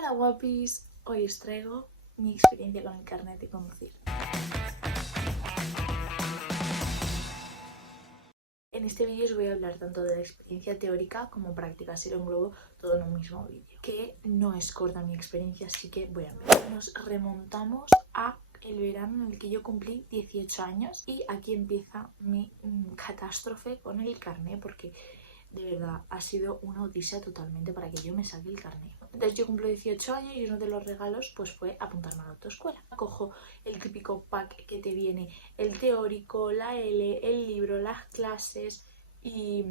Hola guapis, hoy os traigo mi experiencia con el carnet de conducir. En este vídeo os voy a hablar tanto de la experiencia teórica como práctica, así lo englobo todo en un mismo vídeo. Que no es corta mi experiencia, así que voy a empezar. Nos remontamos a el verano en el que yo cumplí 18 años y aquí empieza mi catástrofe con el carnet, porque de verdad ha sido una odisea totalmente para que yo me saque el carnet. Entonces yo cumplo 18 años y uno de los regalos pues fue apuntarme a la autoescuela. Cojo el típico pack que te viene el teórico, la L, el libro, las clases y...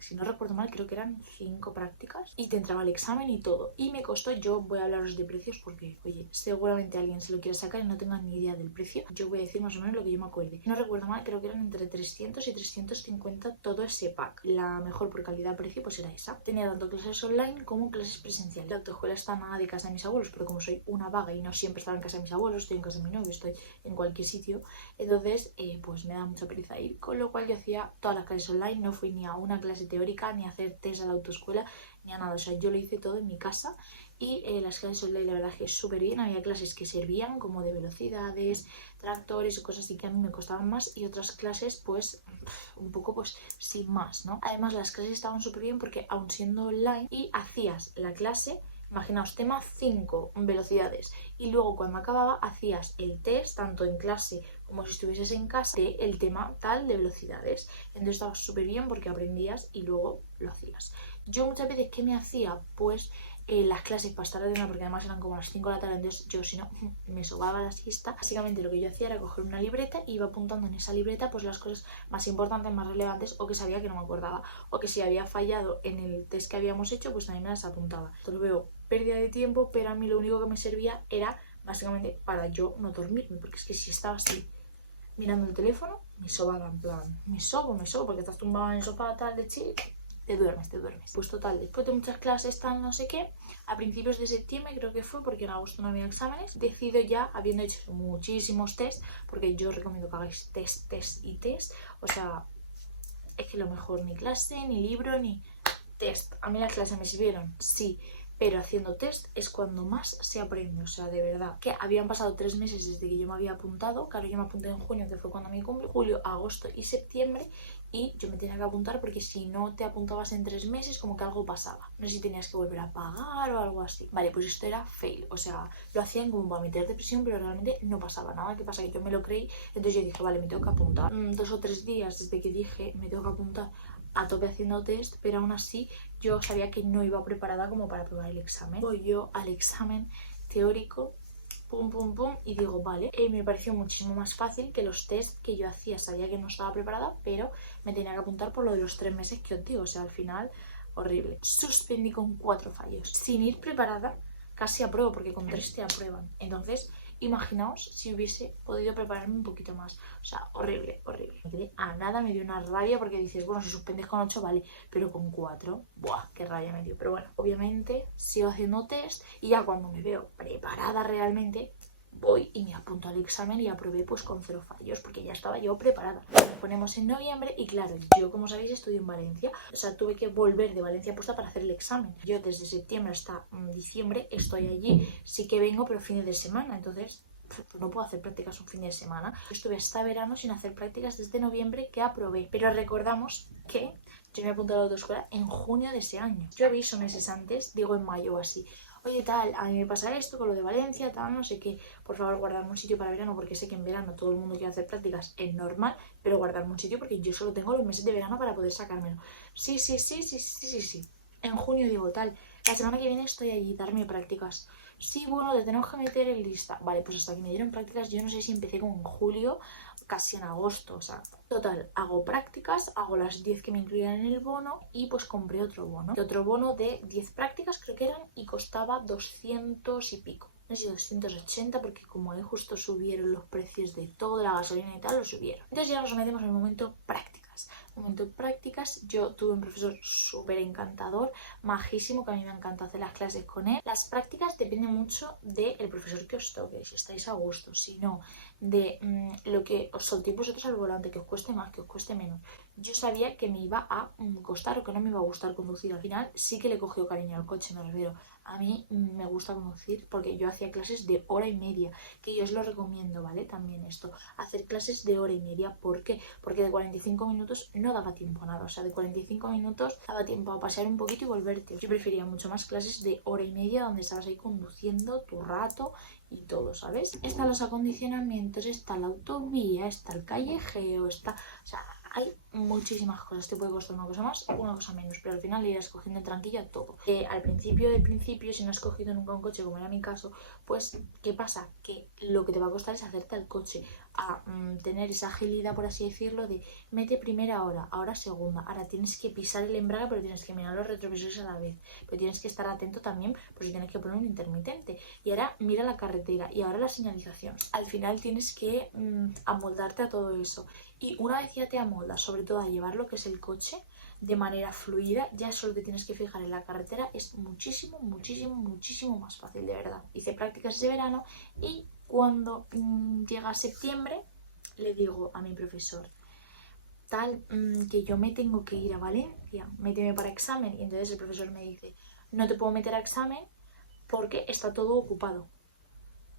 si no recuerdo mal, creo que eran 5 prácticas y te entraba el examen y todo. Y me costó, yo voy a hablaros de precios porque, oye, seguramente alguien se lo quiere sacar y no tenga ni idea del precio. Yo voy a decir más o menos lo que yo me acuerde. No recuerdo mal, creo que eran entre 300 y 350 todo ese pack. La mejor por calidad-precio pues era esa. Tenía tanto clases online como clases presenciales. La autoescuela está nada de casa de mis abuelos, pero como soy una vaga y no siempre estaba en casa de mis abuelos, estoy en casa de mi novio, estoy en cualquier sitio, entonces pues me da mucha pereza ir. Con lo cual yo hacía todas las clases online, no fui ni a una clase teórica, ni a hacer test a la autoescuela, ni a nada. O sea, yo lo hice todo en mi casa y las clases online la verdad es que súper bien. Había clases que servían como de velocidades, tractores o cosas así que a mí me costaban más y otras clases pues un poco pues sin más, ¿no? Además las clases estaban súper bien porque aun siendo online y hacías la clase, imaginaos, tema 5 velocidades y luego cuando acababa hacías el test tanto en clase como si estuvieses en casa de el tema tal de velocidades. Entonces estaba súper bien porque aprendías y luego lo hacías. Yo muchas veces, ¿qué me hacía? Pues las clases para estar atenta, porque además eran como las 5 de la tarde, entonces yo si no me sobaba la siesta. Básicamente lo que yo hacía era coger una libreta y iba apuntando en esa libreta pues las cosas más importantes, más relevantes o que sabía que no me acordaba o que si había fallado en el test que habíamos hecho pues también me las apuntaba. Esto lo veo pérdida de tiempo, pero a mí lo único que me servía era básicamente para yo no dormirme, porque es que si estaba así mirando el teléfono me sobaba, en plan, me sobo, porque estás tumbado en el sofá tal de chill, te duermes. Pues total, después de muchas clases tal no sé qué, a principios de septiembre creo que fue, porque en agosto no había exámenes, decido ya, habiendo hecho muchísimos test, porque yo recomiendo que hagáis test y test, o sea, es que lo mejor, ni clase, ni libro, ni test. A mí las clases me sirvieron, sí, pero haciendo test es cuando más se aprende, o sea, de verdad. Que habían pasado 3 meses desde que yo me había apuntado, claro, yo me apunté en junio, que fue cuando me cumple, julio, agosto y septiembre, y yo me tenía que apuntar porque si no te apuntabas en 3 meses, como que algo pasaba. No sé si tenías que volver a pagar o algo así. Vale, pues esto era fail, o sea, lo hacían como para meterte presión, pero realmente no pasaba nada. ¿Qué pasa? Que yo me lo creí, entonces yo dije, vale, me tengo que apuntar. 2 o 3 días desde que dije, me tengo que apuntar, a tope haciendo test, pero aún así yo sabía que no iba preparada como para probar el examen. Voy yo al examen teórico, pum, pum, pum, y digo, vale, me pareció muchísimo más fácil que los test que yo hacía. Sabía que no estaba preparada, pero me tenía que apuntar por lo de los 3 meses que os digo, o sea, al final, horrible. Suspendí con 4 fallos. Sin ir preparada, casi apruebo, porque con 3 te aprueban. Entonces, imaginaos si hubiese podido prepararme un poquito más. O sea, horrible. Me quedé a nada, me dio una rabia porque dices, bueno, si suspendes con 8 vale, pero con 4, ¡buah! Qué rabia me dio. Pero bueno, obviamente sigo haciendo test y ya cuando me veo preparada realmente, voy y me apunto al examen y aprobé pues con 0 fallos porque ya estaba yo preparada. Ponemos en noviembre y claro, yo como sabéis estudio en Valencia, o sea, tuve que volver de Valencia puesta para hacer el examen. Yo desde septiembre hasta diciembre estoy allí, sí que vengo pero fines de semana, entonces pues no puedo hacer prácticas un fin de semana. Estuve hasta verano sin hacer prácticas desde noviembre que aprobé, pero recordamos que yo me apunté a la autoescuela en junio de ese año. Yo aviso meses antes, digo en mayo o así, oye tal, a mí me pasa esto con lo de Valencia, tal, no sé qué, por favor guardarme un sitio para verano, porque sé que en verano todo el mundo quiere hacer prácticas, es normal, pero guardarme un sitio porque yo solo tengo los meses de verano para poder sacármelo. Sí. En junio digo tal, la semana que viene estoy allí, darme prácticas. Sí, bueno, te tenemos que meter en lista. Vale, pues hasta que me dieron prácticas, yo no sé si empecé como en julio, casi en agosto, o sea, total, hago prácticas, hago las 10 que me incluían en el bono y pues compré otro bono. Y otro bono de 10 prácticas creo que eran y costaba 200 y pico. No sé si 280 porque como ahí justo subieron los precios de toda la gasolina y tal, lo subieron. Entonces ya nos metemos en el momento prácticas. Yo tuve un profesor súper encantador, majísimo, que a mí me encanta hacer las clases con él. Las prácticas dependen mucho del profesor que os toque, si estáis a gusto, si no, de lo que os soltéis vosotros al volante, que os cueste más, que os cueste menos. Yo sabía que me iba a costar o que no me iba a gustar conducir. Al final sí que le he cogido cariño al coche, me refiero. A mí me gusta conducir porque yo hacía clases de hora y media, que yo os lo recomiendo, ¿vale? También esto, hacer clases de hora y media. ¿Por qué? Porque de 45 minutos no daba tiempo a nada. O sea, de 45 minutos daba tiempo a pasear un poquito y volverte. Yo prefería mucho más clases de hora y media donde estabas ahí conduciendo tu rato y todo, ¿sabes? Están los acondicionamientos, está la autovía, está el callejeo, está... O sea, hay muchísimas cosas, te puede costar una cosa más o una cosa menos, pero al final irás cogiendo tranquilla todo. Al principio del principio, si no has cogido nunca un coche, como era mi caso, pues ¿qué pasa? Que lo que te va a costar es hacerte al coche, a tener esa agilidad, por así decirlo, de mete primera hora, ahora segunda, ahora tienes que pisar el embrague, pero tienes que mirar los retrovisores a la vez, pero tienes que estar atento también, por si tienes que poner un intermitente, y ahora mira la carretera, y ahora la señalización. Al final tienes que amoldarte a todo eso. Y una vez ya te amoldas, sobre todo a llevar lo que es el coche de manera fluida, ya solo te tienes que fijar en la carretera, es muchísimo, muchísimo, muchísimo más fácil, de verdad. Hice prácticas ese verano y cuando llega septiembre le digo a mi profesor, tal, que yo me tengo que ir a Valencia, méteme para examen. Y entonces el profesor me dice, no te puedo meter a examen porque está todo ocupado.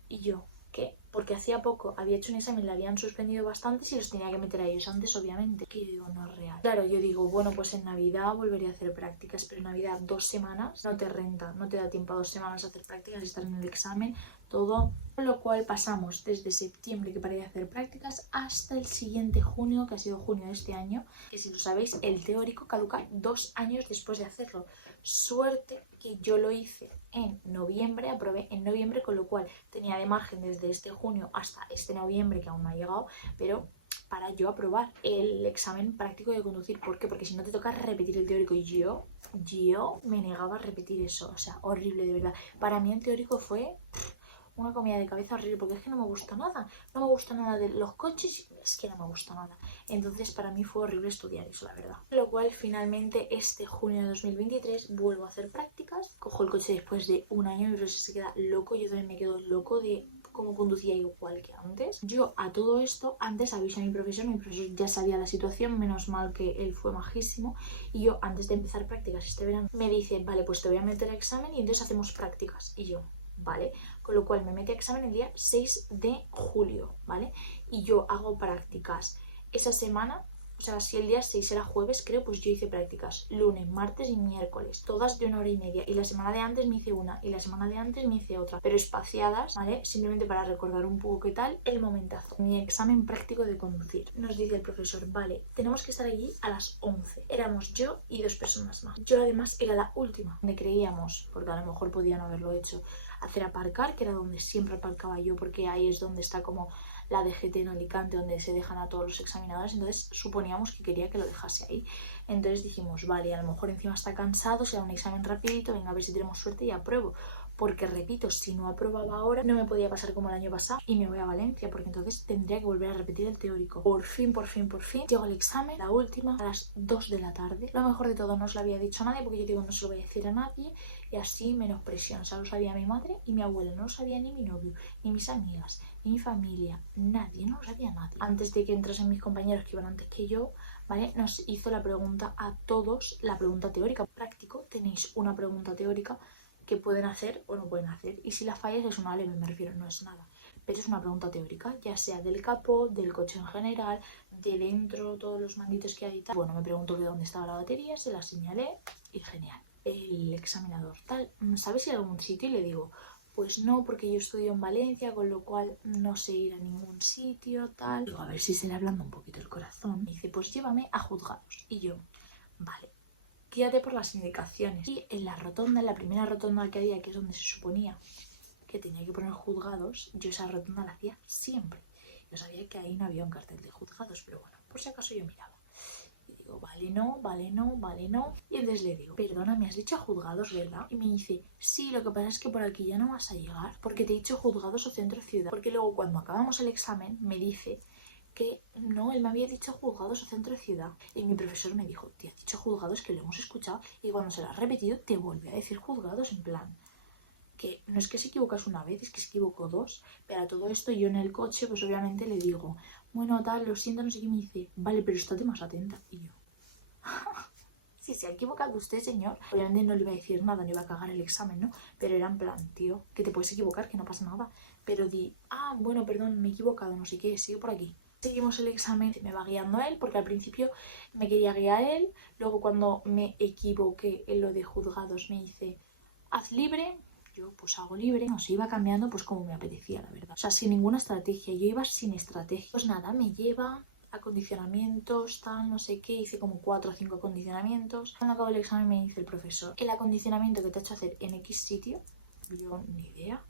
Y yo, ¿qué? Porque hacía poco había hecho un examen, le habían suspendido bastantes y los tenía que meter a ellos antes, obviamente. Que yo digo, no es real. Claro, yo digo, bueno, pues en Navidad volveré a hacer prácticas, pero en Navidad 2 semanas no te renta, no te da tiempo a 2 semanas a hacer prácticas y estar en el examen, todo. Con lo cual pasamos desde septiembre, que paré de hacer prácticas, hasta el siguiente junio, que ha sido junio de este año, que si lo sabéis, el teórico caduca 2 años después de hacerlo. Suerte que yo lo hice en noviembre, aprobé en noviembre, con lo cual tenía de margen desde este junio hasta este noviembre, que aún no ha llegado, pero para yo aprobar el examen práctico de conducir. ¿Por qué? Porque si no te toca repetir el teórico, y yo me negaba a repetir eso, o sea, horrible, de verdad. Para mí el teórico fue una comida de cabeza horrible, porque es que no me gusta nada de los coches, es que no me gusta nada. Entonces para mí fue horrible estudiar eso, la verdad. Lo cual finalmente este junio de 2023 vuelvo a hacer prácticas, cojo el coche después de un año, mi profesor se queda loco, yo también me quedo loco de cómo conducía igual que antes. Yo a todo esto, antes avisé a mi profesor ya sabía la situación, menos mal que él fue majísimo, y yo antes de empezar prácticas este verano me dice, vale, pues te voy a meter a examen y entonces hacemos prácticas. Y yo, ¿vale? Con lo cual me metí a examen el día 6 de julio, ¿vale? Y yo hago prácticas esa semana, o sea, si el día 6 era jueves, creo, pues yo hice prácticas lunes, martes y miércoles, todas de 1 hora y media. Y la semana de antes me hice una, y la semana de antes me hice otra, pero espaciadas, ¿vale? Simplemente para recordar un poco qué tal el momentazo. Mi examen práctico de conducir. Nos dice el profesor, vale, tenemos que estar allí a las 11. Éramos yo y 2 personas más. Yo además era la última, donde creíamos, porque a lo mejor podían haberlo hecho, hacer aparcar, que era donde siempre aparcaba yo, porque ahí es donde está como la DGT en Alicante, donde se dejan a todos los examinadores. Entonces suponíamos que quería que lo dejase ahí. Entonces dijimos, vale, a lo mejor encima está cansado, será un examen rapidito, venga, a ver si tenemos suerte y apruebo. Porque repito, si no aprobaba ahora, no me podía pasar como el año pasado y me voy a Valencia, porque entonces tendría que volver a repetir el teórico. Por fin, llegó el examen, la última, a las 2 de la tarde. Lo mejor de todo, no os lo había dicho a nadie, porque yo digo, no se lo voy a decir a nadie, y así menos presión. O sea, lo sabía mi madre y mi abuela, no lo sabía ni mi novio, ni mis amigas, ni mi familia, nadie, no lo sabía nadie. Antes de que entrasen mis compañeros que iban antes que yo, ¿vale? Nos hizo la pregunta a todos, la pregunta teórica. Práctico, tenéis una pregunta teórica que pueden hacer o no pueden hacer, y si la fallas es una leve, me refiero, no es nada, pero es una pregunta teórica, ya sea del capó, del coche en general, de dentro, todos los manditos que hay y tal. Bueno, me preguntó que dónde estaba la batería, se la señalé y genial. El examinador, tal, ¿sabes si hay algún sitio? Y le digo, pues no, porque yo estudio en Valencia, con lo cual no sé ir a ningún sitio, tal. Digo, a ver si se le ablanda un poquito el corazón. Me dice, pues llévame a juzgados. Y yo, vale, guíate por las indicaciones. Y en la rotonda, en la primera rotonda que había, que es donde se suponía que tenía que poner juzgados, yo esa rotonda la hacía siempre. Yo sabía que ahí no había un cartel de juzgados, pero bueno, por si acaso yo miraba. Y digo, vale, no, vale, no, vale, no. Y entonces le digo, perdona, me has dicho juzgados, ¿verdad? Y me dice, sí, lo que pasa es que por aquí ya no vas a llegar, porque te he dicho juzgados o centro ciudad. Porque luego cuando acabamos el examen me dice que no, él me había dicho juzgados o centro de ciudad. Y mi profesor me dijo, te ha dicho juzgados, que lo hemos escuchado, y cuando se lo has repetido te vuelve a decir juzgados, en plan, que no es que se equivocas una vez, es que se equivocó 2. Pero a todo esto yo en el coche, pues obviamente le digo, bueno, tal, lo siento, no sé qué, me dice, vale, pero estate más atenta. Y yo, si se ha equivocado usted, señor. Obviamente no le iba a decir nada, no iba a cagar el examen, ¿no? Pero era en plan, tío, que te puedes equivocar, que no pasa nada. Pero bueno, perdón, me he equivocado, no sé qué, sigue por aquí. Seguimos el examen, me va guiando él, porque al principio me quería guiar él. Luego cuando me equivoqué en lo de juzgados me dice, haz libre. Yo pues hago libre, no sé, iba cambiando pues como me apetecía, la verdad. O sea, sin ninguna estrategia, yo iba sin estrategia. Pues nada, me lleva acondicionamientos, tal, no sé qué, hice como 4 o 5 acondicionamientos. Cuando acabo el examen me dice el profesor, el acondicionamiento que te ha hecho hacer en X sitio, yo ni idea,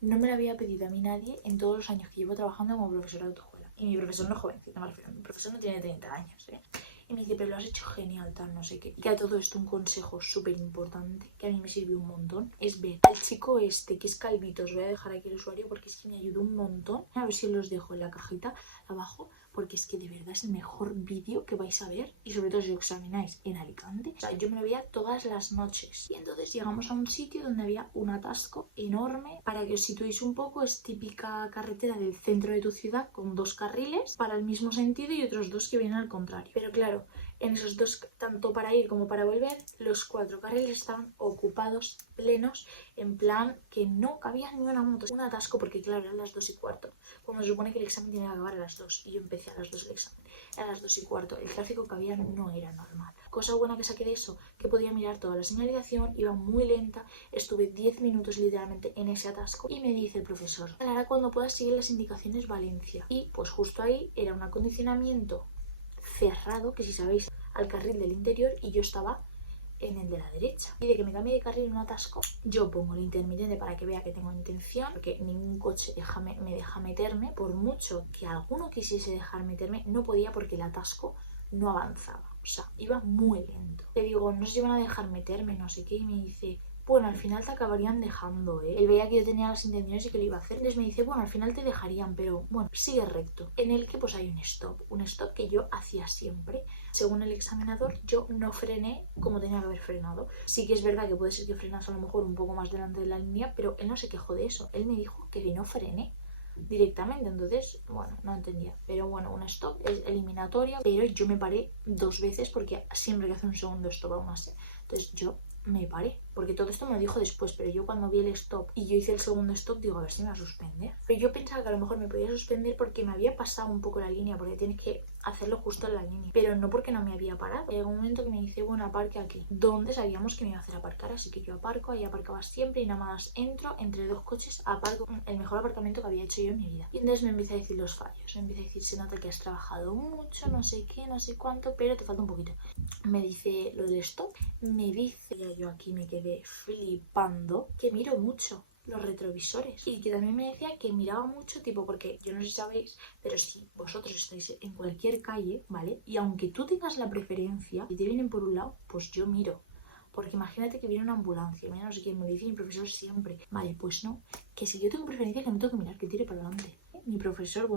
no me lo había pedido a mí nadie en todos los años que llevo trabajando como profesora de autoescuela. Y mi profesor no es jovencito, me refiero, mi profesor no tiene 30 años, ¿eh? Y me dice, pero lo has hecho genial, tal, no sé qué. Y a todo esto un consejo súper importante, que a mí me sirvió un montón, es ver al chico este, que es calvito. Os voy a dejar aquí el usuario porque es que me ayudó un montón. A ver si os los dejo en la cajita abajo, porque es que de verdad es el mejor vídeo que vais a ver. Y sobre todo si lo examináis en Alicante. O sea, yo me lo veía todas las noches. Y entonces llegamos a un sitio donde había un atasco enorme. Para que os situéis un poco, es típica carretera del centro de tu ciudad con 2 carriles para el mismo sentido y otros 2 que vienen al contrario. Pero claro, en esos 2, tanto para ir como para volver, los 4 carriles estaban ocupados, plenos, en plan que no cabía ni una moto. Un atasco porque claro, eran las 2:15, cuando se supone que el examen tiene que acabar a las 2 y yo empecé a las 2 el examen. A las 2:15, el tráfico que había no era normal. Cosa buena que saqué de eso, que podía mirar toda la señalización, iba muy lenta, estuve 10 minutos literalmente en ese atasco y me dice el profesor, ahora cuando puedas seguir las indicaciones Valencia. Y pues justo ahí era un acondicionamiento cerrado, que si sabéis, al carril del interior, y yo estaba en el de la derecha. Y de que me cambie de carril en un atasco, yo pongo el intermitente para que vea que tengo intención, porque ningún coche me deja meterme. Por mucho que alguno quisiese dejar meterme, no podía porque el atasco no avanzaba. O sea, iba muy lento. Le digo, no se van a dejar meterme, no sé qué, y me dice, bueno, al final te acabarían dejando, ¿eh? Él veía que yo tenía las intenciones y que lo iba a hacer. Entonces me dice, bueno, al final te dejarían, pero bueno, sigue recto. En el que pues hay un stop que yo hacía siempre. Según el examinador, yo no frené como tenía que haber frenado. Sí que es verdad que puede ser que frenas a lo mejor un poco más delante de la línea, pero él no se quejó de eso. Él me dijo que no frené directamente, entonces, bueno, no entendía. Pero bueno, un stop es eliminatoria, pero yo me paré 2 veces porque siempre hay que hacer un segundo stop aún así. Entonces yo me paré, porque todo esto me lo dijo después, pero yo cuando vi el stop y yo hice el segundo stop, digo, a ver si me va a suspender. Pero yo pensaba que a lo mejor me podía suspender porque me había pasado un poco la línea, porque tienes que hacerlo justo en la línea, pero no porque no me había parado. Llegó un momento que me dice, bueno, aparque aquí, donde sabíamos que me iba a hacer aparcar, así que yo aparco, ahí aparcaba siempre y nada más entro entre 2 coches, aparco, el mejor aparcamiento que había hecho yo en mi vida. Y entonces me empieza a decir los fallos, me empieza a decir, se nota que has trabajado mucho, no sé qué, no sé cuánto, pero te falta un poquito. Me dice lo del stop, me dice, ya yo aquí me quedé flipando, que miro mucho los retrovisores y que también me decía que miraba mucho, tipo, porque yo no sé si sabéis, pero si vosotros estáis en cualquier calle, ¿vale? Y aunque tú tengas la preferencia y te vienen por un lado, pues yo miro. Porque imagínate que viene una ambulancia, mira, no sé qué, me dice mi profesor siempre, vale, pues no, que si yo tengo preferencia que no tengo que mirar, que tire para adelante. Mi profesor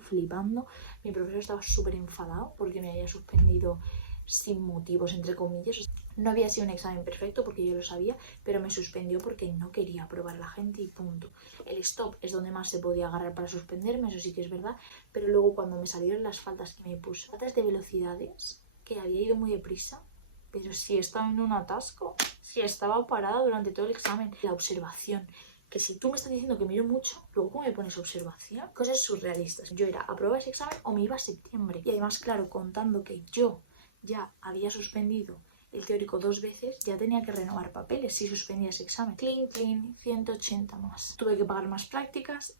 flipando, mi profesor estaba súper enfadado porque me había suspendido sin motivos, entre comillas. No había sido un examen perfecto porque yo lo sabía, pero me suspendió porque no quería aprobar a la gente y punto. El stop es donde más se podía agarrar para suspenderme, eso sí que es verdad, pero luego cuando me salieron las faltas que me puso, faltas de velocidades, que había ido muy deprisa, pero si estaba en un atasco, si estaba parada durante todo el examen. La observación, que si tú me estás diciendo que miro mucho, luego ¿cómo me pones observación? Cosas surrealistas. Yo era aprobar ese examen o me iba a septiembre. Y además, claro, contando que yo ya había suspendido el teórico 2 veces, ya tenía que renovar papeles si suspendía ese examen. Clean, 180 más. Tuve que pagar más prácticas,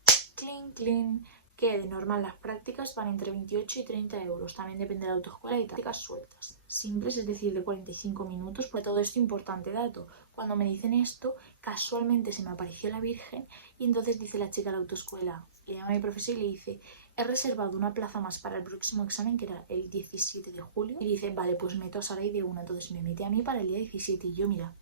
clean, que de normal las prácticas van entre 28 y 30 euros. También depende de la autoescuela y prácticas sueltas. Simples, es decir, de 45 minutos. Por todo esto, importante dato. Cuando me dicen esto, casualmente se me apareció la Virgen y entonces dice la chica de la autoescuela, le llama a mi profesor y le dice, he reservado una plaza más para el próximo examen, que era el 17 de julio. Y dice, vale, pues meto a Saray de una. Entonces me mete a mí para el día 17 y yo, mira,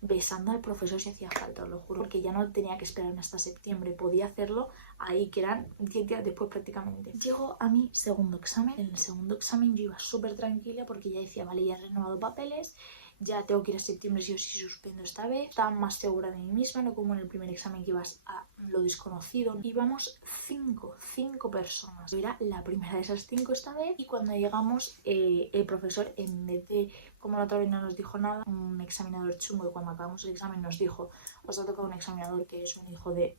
besando al profesor si hacía falta, os lo juro, porque ya no tenía que esperarme hasta septiembre, podía hacerlo ahí, que eran 10 días después prácticamente. Llego a mi segundo examen. En el segundo examen yo iba súper tranquila porque ya decía, vale, ya he renovado papeles, ya tengo que ir a septiembre si o sí suspendo esta vez. Estaba más segura de mí misma, no como en el primer examen que ibas a lo desconocido. Íbamos cinco personas. Yo era la primera de esas 5 esta vez, y cuando llegamos el profesor, en vez de, como la otra vez no nos dijo nada, un examinador chungo, y cuando acabamos el examen nos dijo: os ha tocado un examinador que es un hijo de...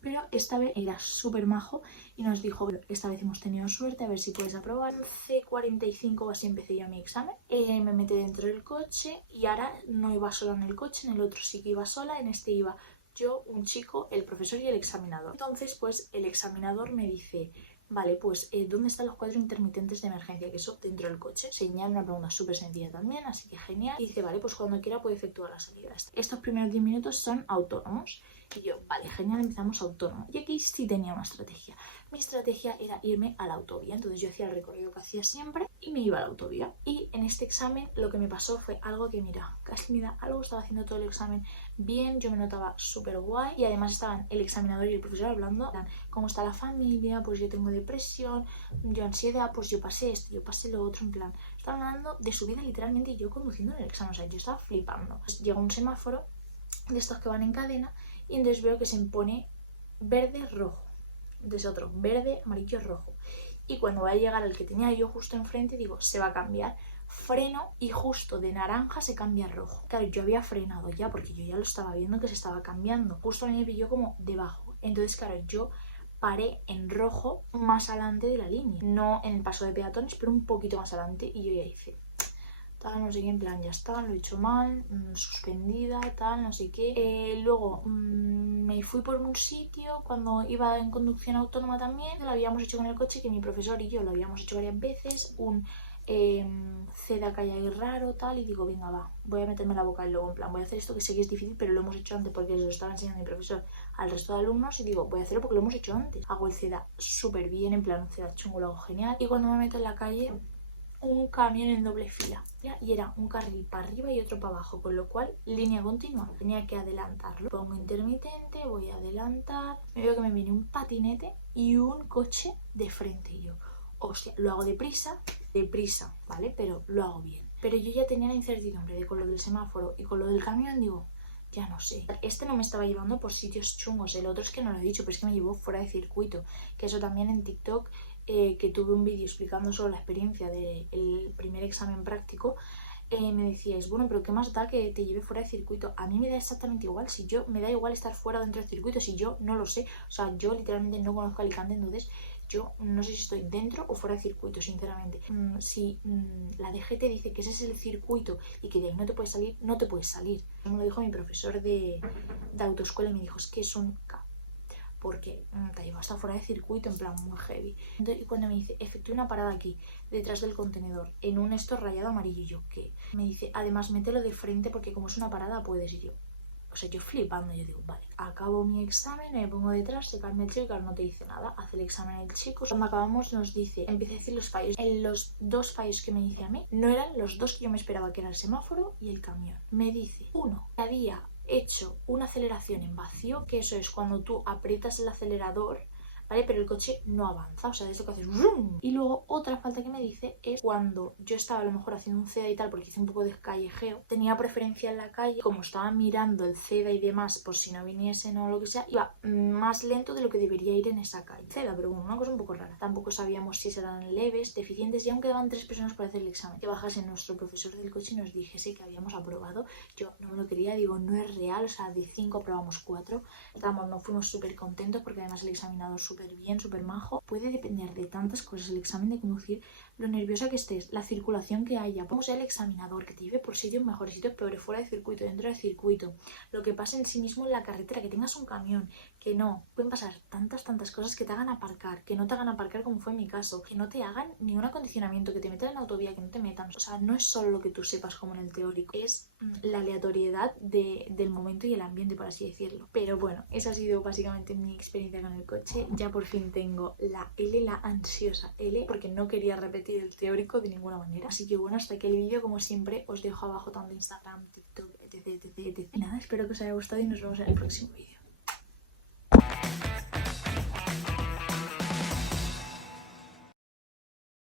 Pero esta vez era súper majo y nos dijo: esta vez hemos tenido suerte, a ver si puedes aprobar. 11:45 o así empecé yo mi examen. Me metí dentro del coche, y ahora no iba sola en el coche, en el otro sí que iba sola, en este iba yo, un chico, el profesor y el examinador. Entonces pues el examinador me dice: vale, pues ¿dónde están los cuadros intermitentes de emergencia? Que eso dentro del coche. Señala una pregunta súper sencilla también, así que genial. Y dice: vale, pues cuando quiera puede efectuar la salida. Estos primeros 10 minutos son autónomos. Y yo, vale, genial, empezamos autónomo. Y aquí sí tenía una estrategia. Mi estrategia era irme a la autovía. Entonces yo hacía el recorrido que hacía siempre y me iba a la autovía. Y en este examen lo que me pasó fue algo que, mira, casi me da algo. Estaba haciendo todo el examen bien, yo me notaba súper guay. Y además estaban el examinador y el profesor hablando: ¿cómo está la familia? Pues yo tengo depresión, yo ansiedad, pues yo pasé esto, yo pasé lo otro. En plan, estaban hablando de su vida literalmente, y yo conduciendo en el examen. O sea, yo estaba flipando. Pues llega un semáforo de estos que van en cadena, y entonces veo que se pone verde, rojo. Entonces otro, verde, amarillo, rojo. Y cuando va a llegar al que tenía yo justo enfrente, digo: se va a cambiar. Freno y justo de naranja se cambia a rojo. Claro, yo había frenado ya porque yo ya lo estaba viendo que se estaba cambiando. Justo me pilló como debajo. Entonces, claro, yo paré en rojo más adelante de la línea. No en el paso de peatones, pero un poquito más adelante. Y yo ya hice... tal, no sé qué, en plan, ya está, lo he hecho mal, suspendida, tal, no sé qué. Luego me fui por un sitio cuando iba en conducción autónoma también. Lo habíamos hecho con el coche, que mi profesor y yo lo habíamos hecho varias veces. Un CEDA que hay ahí raro, tal, y digo: venga, va, voy a meterme la boca, y luego en plan, voy a hacer esto que sé que es difícil, pero lo hemos hecho antes porque lo estaba enseñando mi profesor al resto de alumnos, y digo: voy a hacerlo porque lo hemos hecho antes. Hago el CEDA súper bien, en plan, un CEDA chungo, lo hago genial. Y cuando me meto en la calle, un camión en doble fila, y era un carril para arriba y otro para abajo, con lo cual línea continua, tenía que adelantarlo. Pongo intermitente, voy a adelantar, me veo que me viene un patinete y un coche de frente, y yo, hostia, lo hago deprisa, ¿vale? Pero lo hago bien. Pero yo ya tenía la incertidumbre de con lo del semáforo y con lo del camión, digo, ya no sé. Este no me estaba llevando por sitios chungos, el otro es que no lo he dicho, pero es que me llevó fuera de circuito, que eso también en TikTok, que tuve un vídeo explicando sobre la experiencia del primer examen práctico, me decíais: bueno, pero ¿qué más da que te lleve fuera de circuito? A mí me da exactamente igual, si yo me da igual estar fuera o dentro del circuito, si yo no lo sé. O sea, yo literalmente no conozco Alicante, entonces yo no sé si estoy dentro o fuera de circuito, sinceramente. Si la DGT dice que ese es el circuito y que de ahí no te puedes salir, no te puedes salir. Me lo dijo mi profesor de autoescuela, y me dijo: es que es un K, porque te ha llevado hasta fuera de circuito, en plan muy heavy. Entonces, y cuando me dice: efectúe una parada aquí, detrás del contenedor, en un esto rayado amarillo, y yo, ¿qué? Me dice: además, mételo de frente porque como es una parada puedes. Y yo, o sea, yo flipando, yo digo, vale, acabo mi examen, me pongo detrás, se calma el chico, claro, no te dice nada, hace el examen el chico. Cuando acabamos nos dice, empieza a decir los fallos. Los 2 fallos que me dice a mí no eran los 2 que yo me esperaba, que era el semáforo y el camión. Me dice, uno, que había hecho una aceleración en vacío, que eso es cuando tú aprietas el acelerador, ¿vale? Pero el coche no avanza, o sea, es lo que haces ¡rum! Y luego otra falta que me dice es cuando yo estaba a lo mejor haciendo un CEDA y tal, porque hice un poco de callejeo, tenía preferencia en la calle, como estaba mirando el CEDA y demás, por si no viniesen o lo que sea, iba más lento de lo que debería ir en esa calle. CEDA, pero bueno, una cosa un poco rara. Tampoco sabíamos si eran leves, deficientes, y aún quedaban 3 personas para hacer el examen. Que bajase nuestro profesor del coche y nos dijese que habíamos aprobado. Yo no me lo quería, digo, no es real, o sea, de 5 aprobamos 4. Nos fuimos súper contentos porque además el examinador súper bien, súper majo. Puede depender de tantas cosas el examen de conducir, lo nerviosa que estés, la circulación que haya, cómo sea el examinador, que te lleve por sitios mejores, sitios peores, fuera de circuito, dentro del circuito, lo que pase en sí mismo en la carretera, que tengas un camión, que no, pueden pasar tantas cosas que te hagan aparcar, que no te hagan aparcar como fue en mi caso, que no te hagan ningún acondicionamiento, que te metan en la autovía, que no te metan. O sea, no es solo lo que tú sepas como en el teórico, es la aleatoriedad del momento y el ambiente, por así decirlo. Pero bueno, esa ha sido básicamente mi experiencia con el coche. Ya por fin tengo la L, la ansiosa L, porque no quería repetir el teórico de ninguna manera. Así que bueno, hasta aquí el vídeo. Como siempre, os dejo abajo tanto Instagram, TikTok, etc. Y nada, espero que os haya gustado y nos vemos en el próximo vídeo.